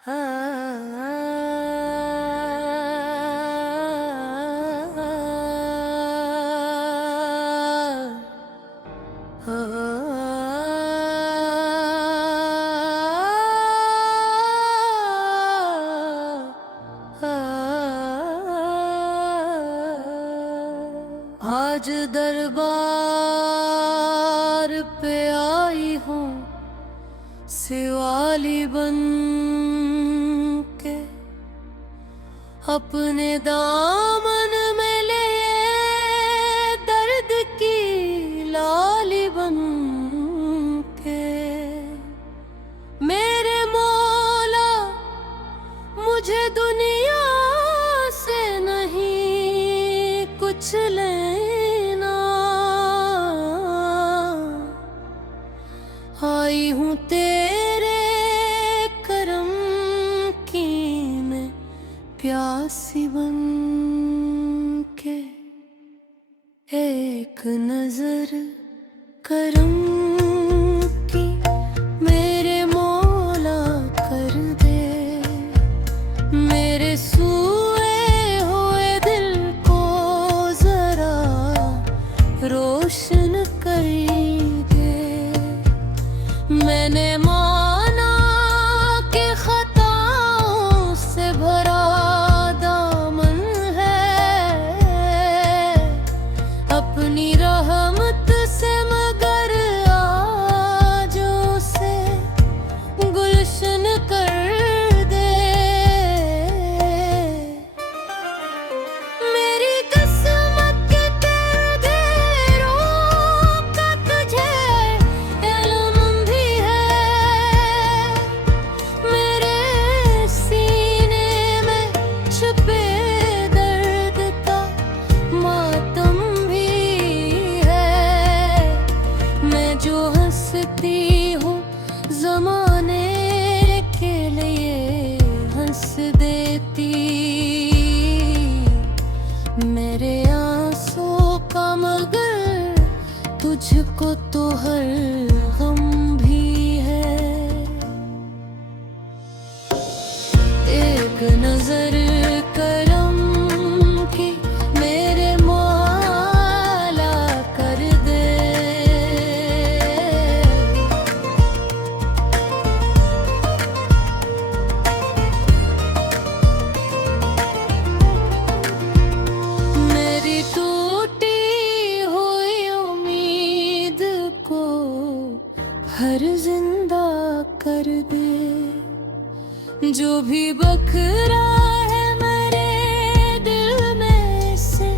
आज दरबार पे आई हूँ शिवाली बन के, अपने दामन में ले दर्द की लाली बन के। मेरे मौला मुझे दुनिया से नहीं कुछ लेना, आई हूँ तेरे करम की मैं प्यासी बन के। एक नजर करम की मेरे मौला कर दे, मेरे सूए हुए दिल को जरा रोशन कर दे। मैंने माना कि खताओं से भरा दामन है, अपनी रहमत से मगर आज उसे गुलशन कर दे। मेरी किस्मत के तेरों का तुझे इल्म भी है, मेरे सीने में छुपे दर्द का मातम भी है। मैं जो हंसती हूँ ज़माने के लिए हंस देती, मेरे आंसू का मगर तुझको तो हर गम भी है। एक नजर करम की मेरे मौला कर दे, मेरी टूटी हुई उम्मीद को हर जिंदा कर दे। जो भी बखरा है मेरे दिल में से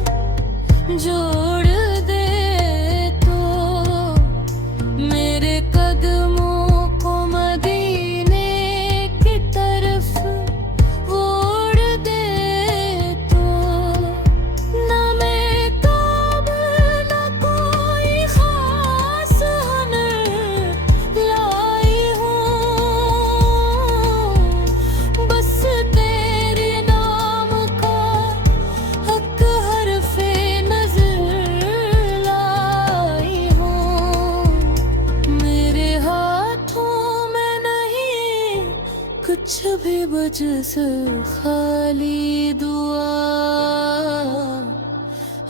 जोड़ दे तो, मेरे कदमों को मदीने की तरफ मोड़ दे तो। न मैं काबिल न कोई खास हुनर लाई हूँ, बस तेरे नाम का हक हरफे नजर लाई हूँ। मेरे हाथों में नहीं कुछ भी बजस खाली दुआ,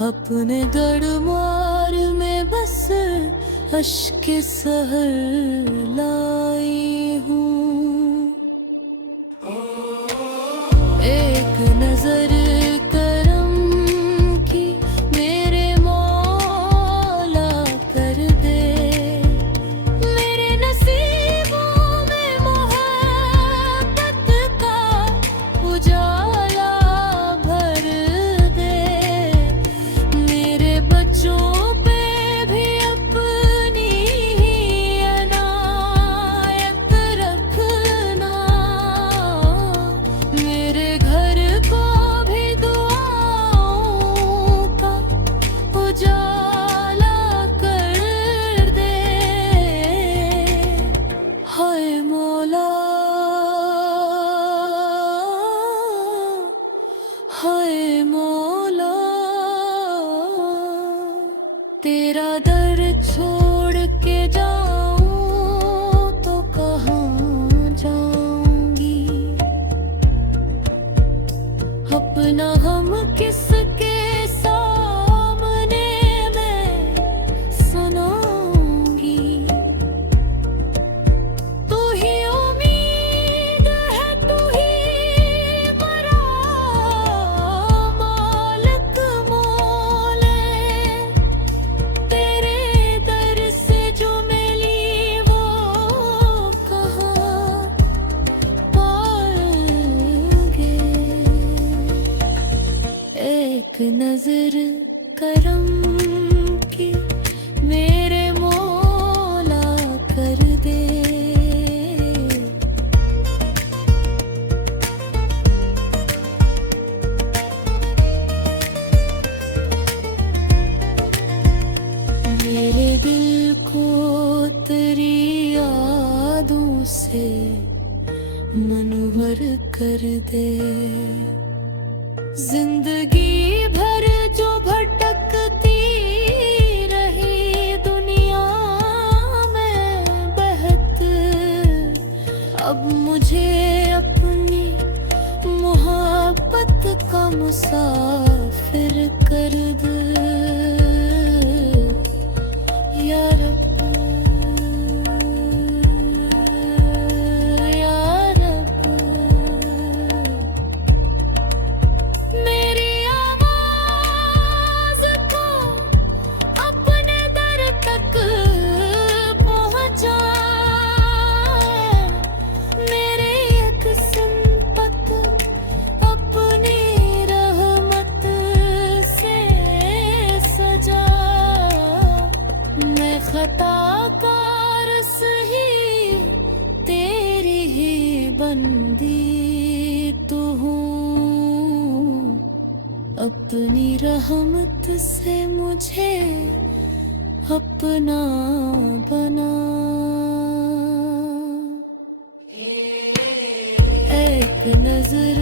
अपने दरबार में बस अश्क सहर लाई हूँ। एक नजर करम की मेरे मौला कर दे, मेरे नसीबों में मोहब्बत का उजाला भर दे। मेरे बच्चों पे भी अपनी ही अनायत तेरी यादों से मनवर कर दे। जिंदगी भर जो भटकती रही दुनिया में बहत, अब मुझे अपनी मोहब्बत का मुसाफिर कर दे। या रब, या रब, मेरी आवाज़ को अपने दर तक पहुँचा। मेरे एक सिंपत अपनी रहमत से सजा। मैं खताकार सही तेरी ही बंदी तो हूँ। अपनी रहमत से मुझे अपना बना। एक नजर